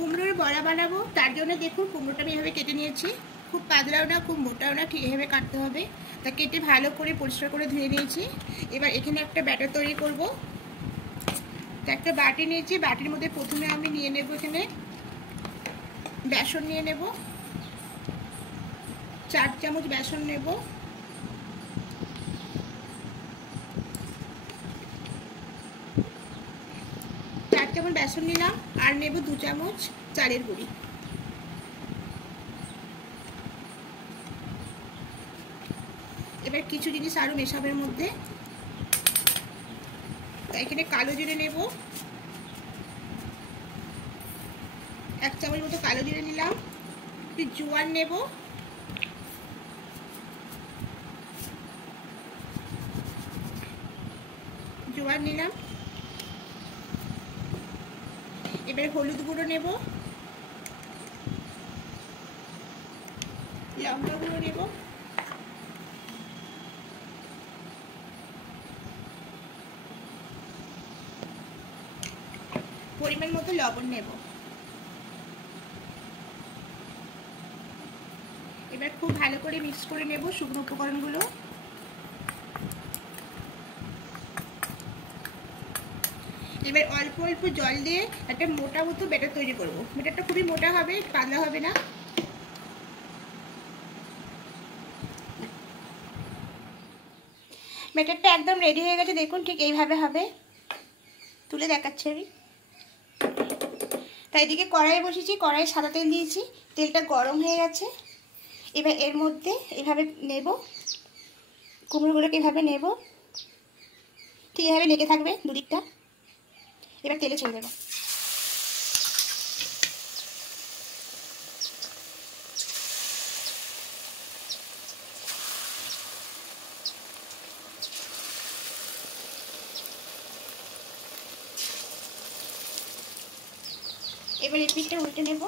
কুমড়োর বড়া বানাবো, তার জন্য দেখুন কুমড়োটা আমি এভাবে কেটে নিয়েছি। খুব পাতলাও না খুব মোটাও না, ঠিক এভাবে কাটতে হবে। তা কেটে ভালো করে পরিষ্কার করে ধুয়ে নিয়েছি। এবার এখানে একটা ব্যাটার তৈরি করব। তা একটা বাটি নিয়েছি, বাটির মধ্যে প্রথমে আমি নিয়ে নেব এখানে বেসন নিয়ে নেব। 4 চামচ বেসন নেব। যেমন বেসন নিলাম, আর নেব 2 চামচ চালের গুঁড়ি। এবার কিছু জিনিস আরো মেশাবো এর মধ্যে। এখানে কালো জিরে নেব, 1 চামচ মতো কালো জিরে নিলাম। একটু জোয়ান নেব, জোয়ান নিলাম। এবার হলুদ গুঁড়ো নেব, লঙ্কা গুঁড়ো নেব, পরিমাণ মতো লবণ নেব। এবার খুব ভালো করে মিক্স করে নেব শুকনো উপকরণগুলো। এবার অল্প অল্প জল দিয়ে একটা মোটা মতো ব্যাটার তৈরি করব। ব্যাটারটা খুবই মোটা হবে, পাতলা হবে না। ব্যাটারটা একদম রেডি হয়ে গেছে, দেখুন ঠিক এইভাবে হবে। তুলে দেখাচ্ছি আমি। তাই এদিকে কড়াই বসিয়েছি, কড়াই সাদা তেল দিয়েছি, তেলটা গরম হয়ে গেছে। এবার এর মধ্যে এভাবে নেব, কুমড়োগুলোকে এভাবে নেব, ঠিক এভাবে লেগে থাকবে দুদিকটা। এবার তেলে ছেড়ে দেবো। এবার এই পিঠটা উল্টে নেব।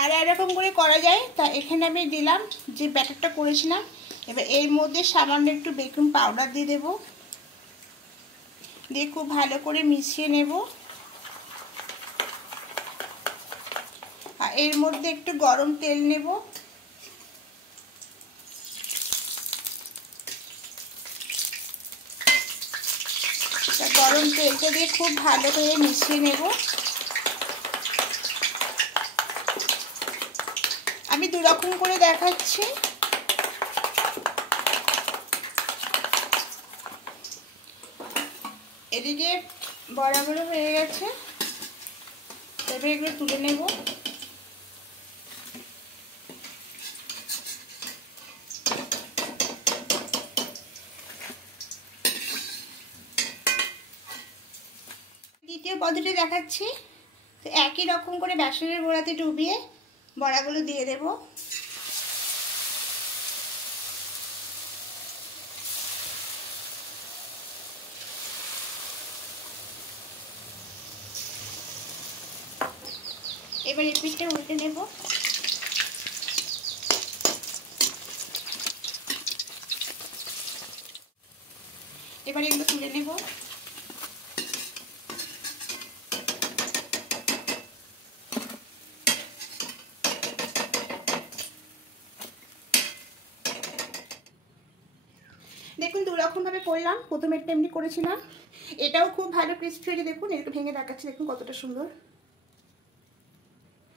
আর এরকম করে করা যায়। তা এখানে আমি দিলাম যে ব্যাটারটা করেছিলাম। এবার এর মধ্যে সামান্য একটু বেকিং পাউডার দিয়ে দেব, দিয়ে খুব ভালো করে মিশিয়ে নেব। আর এর মধ্যে একটু গরম তেল নেব, গরম তেলটা দিয়ে খুব ভালো করে মিশিয়ে নেব। আমি 2 রকম করে দেখাচ্ছি। এদিকে বড়াগুলো হয়ে গেছে, এবার এগুলো তুলে নেব। দ্বিতীয় পদ্ধতি দেখাচ্ছি। তো একই রকম করে বেসনের গোড়াতে ডুবিয়ে বড়াগুলো দিয়ে দেব। এবার এই পিঠটা উল্টে নেব। এবার এগুলো তুলে নেব। দেখুন 2 রকম ভাবে করলাম। প্রথমে একটা এমনি করেছিলাম, এটাও খুব ভালো ক্রিস্পি হয়েছে। দেখুন একটু ভেঙে দেখাচ্ছি, দেখুন কতটা সুন্দর।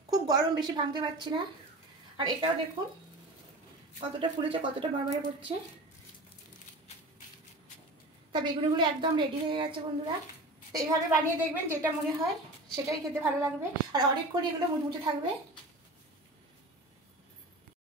খুব গরম, বেশি ভাঙতে পারছি না। আর এটাও দেখুন কতটা ফুলেছে, কতটা বড়বড়ে পড়ছে। তা বেগুনিগুলো একদম রেডি হয়ে গেছে বন্ধুরা। তো এইভাবে বানিয়ে দেখবেন, যেটা মনে হয় সেটাই খেতে ভালো লাগবে। আর অনেকক্ষণ এগুলো মুচমুচে থাকবে।